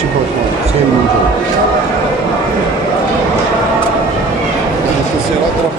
الشفا سهل من جوا. السيارات راح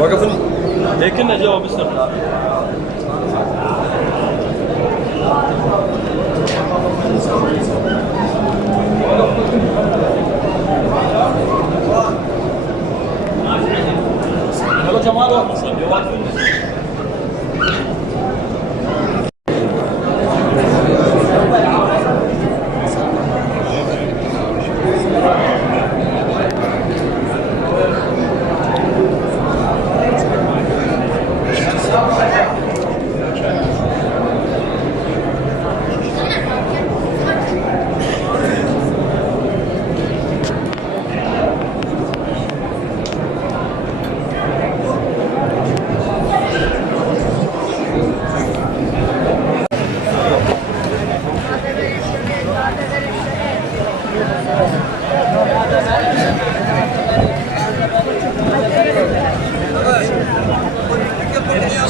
وقف هيك كنا جواب السر. هلو جمال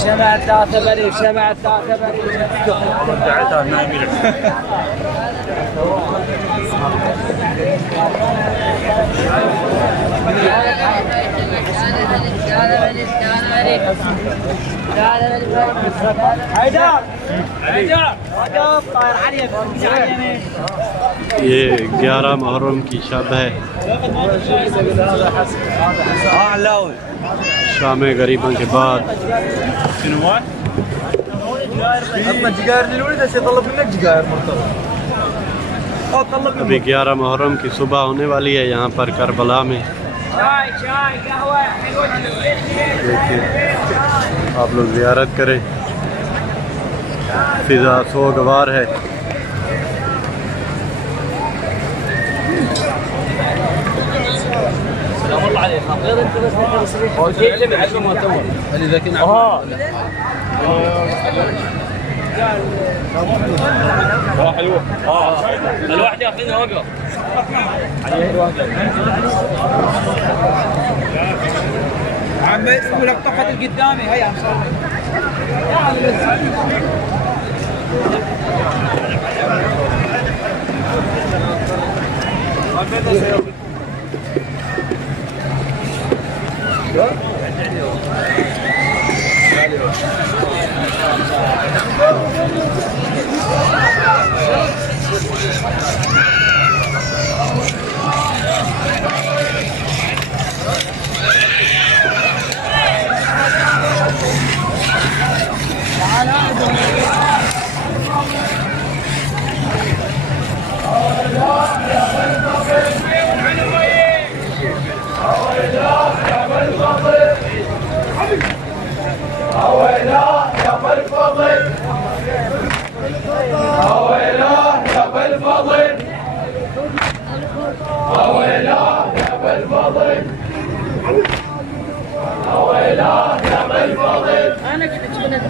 شمعت تعتبري شمعت تعتبري تعالى نعمل ये 11 मुहर्रम की शब है। शाम गरीबों के बाद अभी 11 मुहर्रम की सुबह होने वाली है यहाँ पर करबला में। देखिए आप लोग ज़ियारत करें, फिजा सोगवार है। والله عليك غير انت بس هو شيء تبي حق ما تدور اللي ذاك حلوه الواحد ياخذنا وقف عم ملقطه قدامي هي عم صار أنا كنت بنت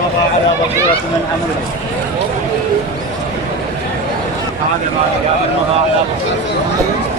مضى على وظيفة من عمله. هذا ما قال مضى على وظيفة.